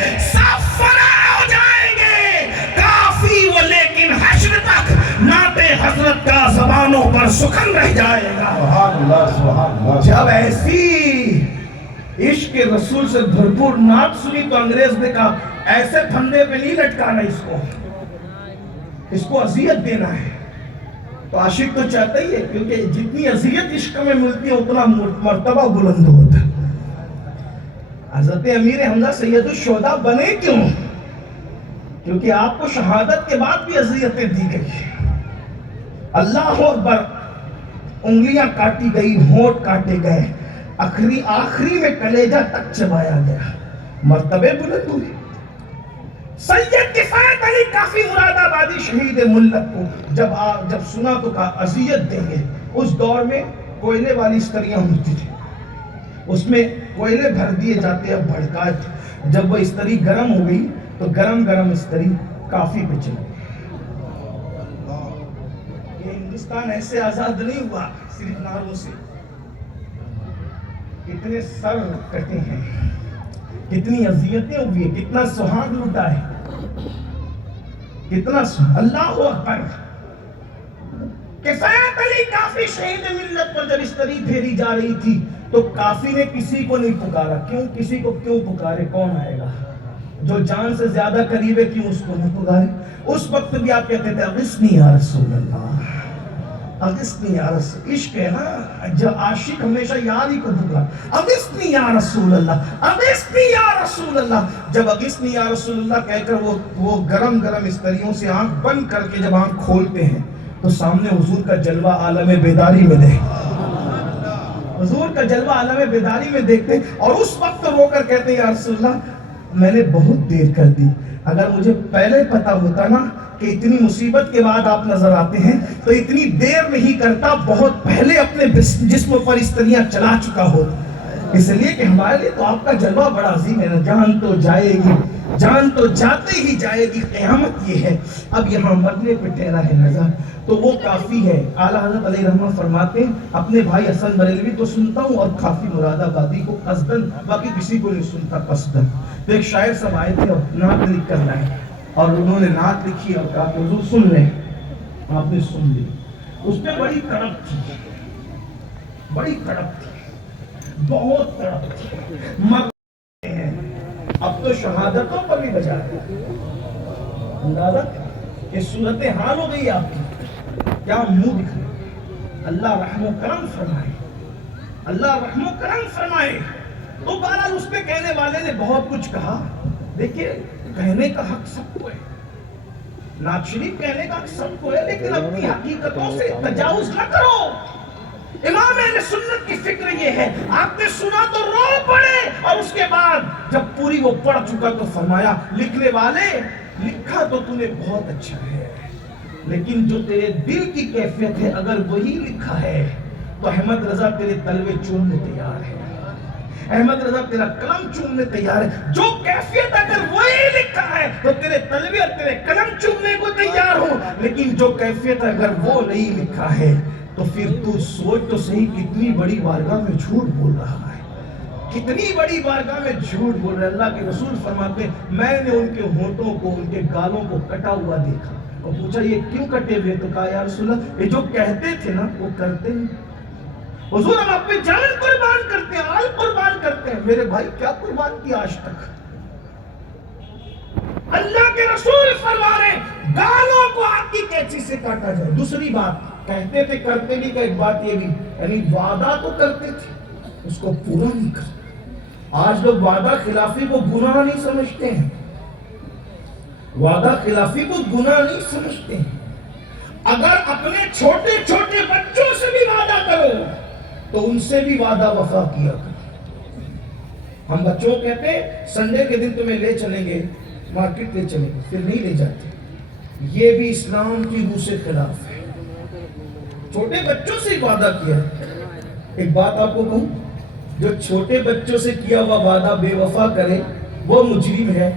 سب فنا ہو جائیں گے، کافی وہ لیکن حشر تک نعت حضرت کا زبانوں پر سخن رہ جائے گا۔ سبحان اللہ سبحان اللہ۔ جب ایسی عشق رسول سے بھرپور نعت سنی تو انگریز نے کہا ایسے پھندے پہ نہیں لٹکانا اس کو اذیت دینا ہے۔ تو عاشق تو چاہتا ہی ہے، کیونکہ جتنی اذیت عشق میں ملتی ہے اتنا مرتبہ بلند ہوتا ہے۔ حضرت امیر حمزہ سید الشہداء بنے کیوں؟ کیونکہ آپ کو شہادت کے بعد بھی اذیتیں دی گئی، اللہ اکبر، انگلیاں کاٹی گئی، ہونٹ کاٹے گئے، آخری میں کلیجہ تک چبایا گیا، مرتبے بلند ہوئے۔ سید کفایت علی کافی مراد آبادی شہید ملت کو جب سنا تو کہا اذیت دیں گے۔ اس دور میں کوئلے والی استریاں ہوتی تھی، اس میں کوئلے بھر دیے جاتے، اب بھڑکائے تھے۔ جب وہ استری گرم ہو گئی تو گرم استری کافی پہ چل گئی۔ یہ ہندوستان ایسے آزاد نہیں ہوا صرف نعروں سے، کتنے سر کٹے ہیں، کتنی اذیتیں ہوئی ہیں، کتنا سہاگ لوٹا ہے، کتنا اللہ اکبر۔ کفایت علی کافی شہید ملت پر جب استری پھیری جا رہی تھی تو کافی نے کسی کو نہیں پکارا۔ کیوں؟ کسی کو کیوں پکارے؟ کون آئے گا جو جان سے زیادہ قریب ہے، کیوں اس کو نہ پکارے؟ اس وقت بھی آپ کہتے تھے اغثنی یا رسول اللہ، اغثنی یا رسول۔ عشق ہے نا، جو عاشق ہمیشہ یار ہی کو پکار، اغثنی یا رسول اللہ، اغثنی یا رسول اللہ۔ جب اغثنی یا رسول اللہ کہہ کر وہ گرم استریوں سے آنکھ بند کر کے جب آنکھ کھولتے ہیں تو سامنے حضور کا جلوہ عالم بیداری میں حضور کا جلوہ عالم بیداری میں دیکھتے ہیں، اور اس وقت رو کر کہتے ہیں یا رسول اللہ میں نے بہت دیر کر دی، اگر مجھے پہلے پتا ہوتا نا کہ اتنی مصیبت کے بعد آپ نظر آتے ہیں تو اتنی دیر نہیں کرتا، بہت پہلے اپنے جسم پر استریاں چلا چکا ہوتا۔ اس لیے کہ ہمارے لیے تو آپ کا جلوہ بڑا عظیم ہے نا، جان تو جائے گی، جان تو جاتے ہی جائے گی، قیامت یہ ہے۔ اب یہاں مرنے پہ ٹھہرا ہے نظر تو وہ کافی ہے۔ اعلیٰ حضرت علیہ رحمہ فرماتے ہیں اپنے بھائی حسن بریلوی تو سنتا ہوں اور کافی مراد آبادی کو قصدن، باقی کسی کو نہیں سنتا قصدن۔ تو ایک شاعر صاحب آئے تھے اور نعت لکھ کر لائے، اور انہوں نے نعت لکھی اور کہا کہ حضور سن لیں۔ آپ نے سن لی، اس میں بڑی تڑپ تھی، بڑی تڑپ تھی، بہت تڑپ تھی۔ مرتے ہیں اب تو شہادتوں پر بھی بجا ہے، اندازہ کہ صورتحال ہو گئی آپ کی، کیا منہ دکھائے؟ اللہ رحم و کرم فرمائے، اللہ رحم و کرم فرمائے۔ تو بہرحال اس پہ کہنے والے نے بہت کچھ کہا۔ دیکھیے کہنے کا حق سب کو ہے، نعت شریف کہنے کا حق سب کو ہے، لیکن اپنی حقیقتوں سے تجاوز نہ کرو۔ امام اہل سنت کی فکر یہ ہے، آپ نے سنا تو رو پڑے، اور اس کے بعد جب پوری وہ پڑھ چکا تو فرمایا لکھنے والے لکھا تو تو نے بہت اچھا ہے، لیکن جو تیرے دل کی کیفیت ہے اگر وہی لکھا ہے تو احمد رضا تیرے تلوے چومنے تیار ہے، احمد رضا تیرا قلم چومنے تیار ہے۔ جو کیفیت اگر وہی لکھا ہے تو تیرے تلوے اور تیرے قلم چومنے کو تیار ہو، لیکن جو کیفیت اگر وہ نہیں لکھا ہے تو پھر تو سوچ تو صحیح کتنی بڑی بارگاہ میں جھوٹ بول رہا ہے، کتنی بڑی بارگاہ میں جھوٹ بول رہا ہے۔ اللہ کے رسول فرماتے ہیں میں نے ان کے ہونٹوں کو، ان کے گالوں کو کٹا ہوا دیکھا، اور پوچھا یہ کیوں کٹے ہوئے؟ تو کہا یا رسول اللہ یہ جو کہتے تھے نا وہ کرتے نہیں۔ حضور ہم اپنی جان قربان کرتے ہیں، آل قربان کرتے ہیں، میرے بھائی کیا قربان کیا آج تک؟ اللہ کے رسول فرما رہے ہیں گالوں کو آگ کی قینچی سے کاٹا جائے۔ دوسری بات کہتے تھے کرتے نہیں، کا ایک بات یہ بھی، یعنی وعدہ تو کرتے تھے اس کو پورا نہیں کرتے۔ آج لوگ وعدہ خلافی کو گناہ نہیں سمجھتے ہیں، وعدہ خلافی کو گناہ نہیں سمجھتے ہیں۔ اگر اپنے چھوٹے چھوٹے بچوں سے بھی وعدہ کرو تو ان سے بھی وعدہ وفا کیا کرو۔ ہم بچوں کو کہتے ہیں سنڈے کے دن تمہیں لے چلیں گے، مارکیٹ لے چلیں گے، پھر نہیں لے جاتے، یہ بھی اسلام کی روح سے خلاف ہے۔ چھوٹے بچوں سے وعدہ کیا۔ ایک بات آپ کو کہوں، جو چھوٹے بچوں سے کیا ہوا وعدہ بے وفا کرے وہ مجرم ہے،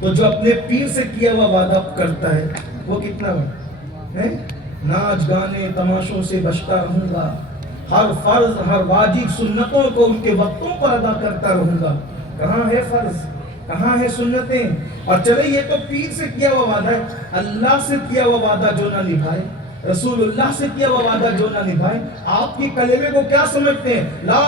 تو جو اپنے پیر سے کیا ہوا وعدہ کرتا ہے وہ کتنا بڑا ہے؟ ناچ گانے تماشوں سے بچتا رہوں گا، ہر فرض ہر واجب سنتوں کو ان کے وقتوں پر ادا کرتا رہوں گا۔ کہاں ہے فرض؟ کہاں ہے سنتیں؟ اور چلے یہ تو پیر سے کیا ہوا وعدہ ہے، اللہ سے کیا ہوا وعدہ جو نہ نبھائے، رسول اللہ سے کیا ہوا وعدہ جو نہ نبھائے، آپ کی کلمے کو کیا سمجھتے ہیں؟ لا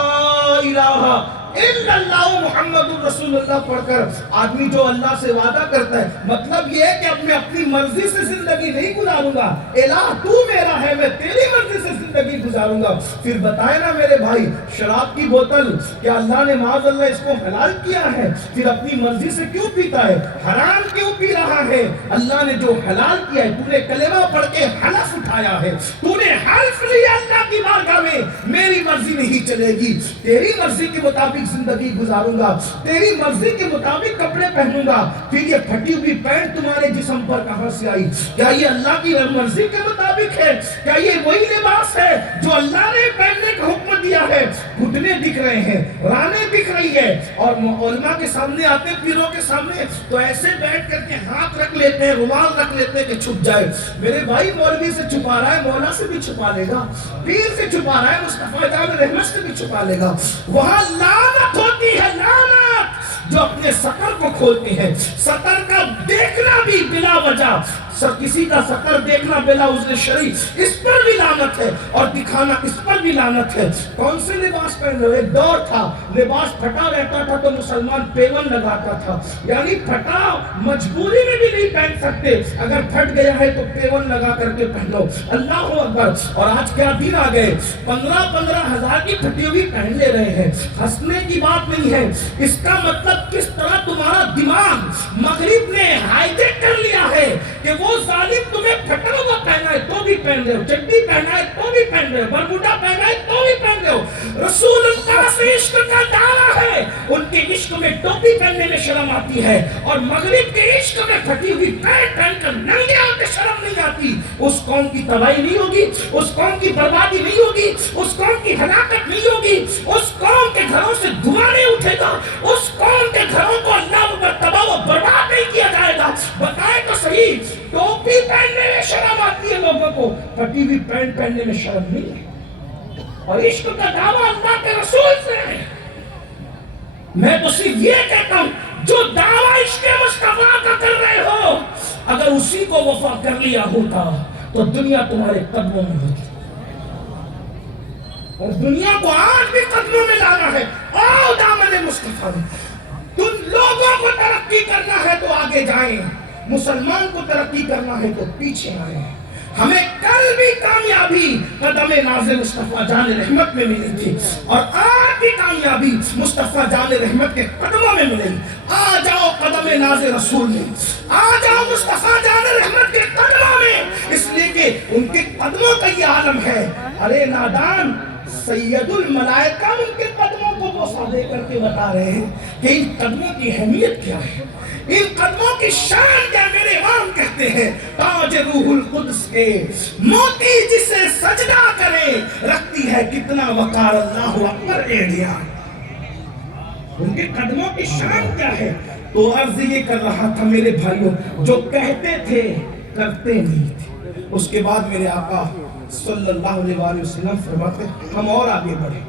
الہ الا اللہ محمد الرسول اللہ پڑھ کر آدمی جو اللہ سے وعدہ کرتا ہے، مطلب یہ ہے کہ اب میں اپنی مرضی سے زندگی نہیں گزاروں گا، الہ تو میرا ہے، میں تیری مرضی سے زندگی گزاروں گا۔ پھر بتائے نا میرے بھائی، شراب کی بوتل کیا اللہ نے معاذ اللہ اس کو حلال کیا ہے؟ پھر اپنی مرضی سے کیوں پیتا ہے؟ حرام کیوں پی رہا ہے؟ اللہ نے جو حلال کیا ہے، تو نے کلمہ پڑھ کے حلف اٹھایا ہے، تو نے حلف لیا اللہ کی بارگاہ میں، میری مرضی نہیں چلے گی، تیری مرضی کے مطابق زندگی گزاروں گا، تیری مرضی کے مطابق کپڑے پہنوں گا۔ پھر یہ پھٹی ہوئی پینٹ تمہارے جسم پر کہاں سے آئی؟ کیا یہ اللہ کی مرضی کے مطابق ہے؟ کیا یہ وہی لباس ہے جو اللہ نے پہننے کا حکم دیا ہے؟ گھٹنے دکھ رہے ہیں، رانیں دکھ رہی ہے، اور علماء کے سامنے آتے، پیروں کے سامنے تو ایسے بیٹھ کر کے ہاتھ رکھ لیتے ہیں، رومال رکھ لیتے ہیں کہ چھپ جائے۔ میرے بھائی، مولوی سے چھپا رہا ہے، مولا سے بھی چھپا لے گا، پیر سے چھپا رہا ہے، مصطفیٰ جان رحمت سے بھی چھپا لے گا۔ وہاں لعنت ہوتی ہے، لعنت جو اپنے سطر کو کھولتے ہیں، سطر کا دیکھنا بھی بلا وجہ، کسی کا سطر دیکھنا بلا عذر شرعی، اس پر بھی لعنت ہے، اور دکھانا اس پر بھی لعنت ہے۔ کون سے لباس پہن رہے؟ ایک دور تھا لباس پھٹا رہتا تھا تو مسلمان پیون لگاتا تھا، یعنی پھٹا مجبوری میں بھی نہیں پہن سکتے، اگر پھٹ گیا ہے تو پیون لگا کر کے پہنو۔ اللہ اکبر۔ اور آج کیا دن آ گئے، 15 ہزار کی پھٹی ہوئی پہن لے رہے ہیں۔ ہنسنے کی بات نہیں ہے، اس کا مطلب کس طرح تمہارا دماغ مغرب نے ہائیجیک کر لیا ہے کہ وہ ظالم تمہیں پھٹا ہوا پہنا ہے تو بھی پہن رہے ہو، چڈی پہنا ہے تو بھی پہن رہے ہو، برموڈا پہنا ہے تو بھی پہن رہے ہو۔ رسول اللہ سے عشق کا دعویٰ ہے، ان کے عشق میں ٹوپی پہننے میں شرم آتی ہے، اور مغرب کے عشق میں پھٹی ہوئی پینٹ پہن کر ننگے ہوتے شرم نہیں آتی۔ اس قوم کی تباہی نہیں ہوگی، اس قوم کی بربادی نہیں ہوگی، اس قوم کی ہلاکت نہیں ہوگی، اس قوم کے گھروں سے دھواں نہیں اٹھے گا، اس قوم کے گھروں کو اللہ پر تباہ و برباد نہیں کیا جائے گا۔ بتائیں تو صحیح، ٹوپی پہننے میں شرم آتی ہے لوگوں کو، پھٹی ہوئی پینٹ پہننے میں شرم نہیں ہے، اور عشق کا دعویٰ اللہ کے رسول سے ہے۔ میں تو صرف یہ کہتا ہوں، جو دعویٰ عشق مصطفیٰ کا کر رہے ہو، اگر اسی کو وفا کر لیا ہوتا تو دنیا تمہارے قدموں میں ہوتی، اور دنیا کو آج بھی قدموں میں لانا ہے۔ آؤ دامن مصطفیٰ میں، تم لوگوں کو ترقی کرنا ہے تو آگے جائیں، مسلمان کو ترقی کرنا ہے تو پیچھے آئیں۔ ہمیں کل بھی کامیابی قدم ناز مصطفیٰ جان رحمت میں ملی تھی، اور آج بھی کامیابی مصطفیٰ جان رحمت کے قدموں میں ملے گی۔ آ جاؤ قدم ناز رسول میں، آ جاؤ مصطفیٰ جان رحمت کے قدموں میں، اس لیے کہ ان کے قدموں کا یہ عالم ہے۔ ارے نادان، سید الملائکہ ان کے قدموں کو بوسہ دے کر کے بتا رہے ہیں کہ ان قدموں کی اہمیت کیا ہے، ان قدموں کی شان کیا۔ میرے امام کہتے ہیں، تاج روح القدس کے موتی جسے سجدہ کرے، رکھتی ہے کتنا وقار، اللہ اکبر ایڑیا۔ ان کے قدموں کی شان کیا ہے؟ تو عرض یہ کر رہا تھا میرے بھائیوں، جو کہتے تھے کرتے نہیں تھے۔ اس کے بعد میرے آقا صلی اللہ علیہ وسلم فرماتے، ہم اور آگے بڑھیں،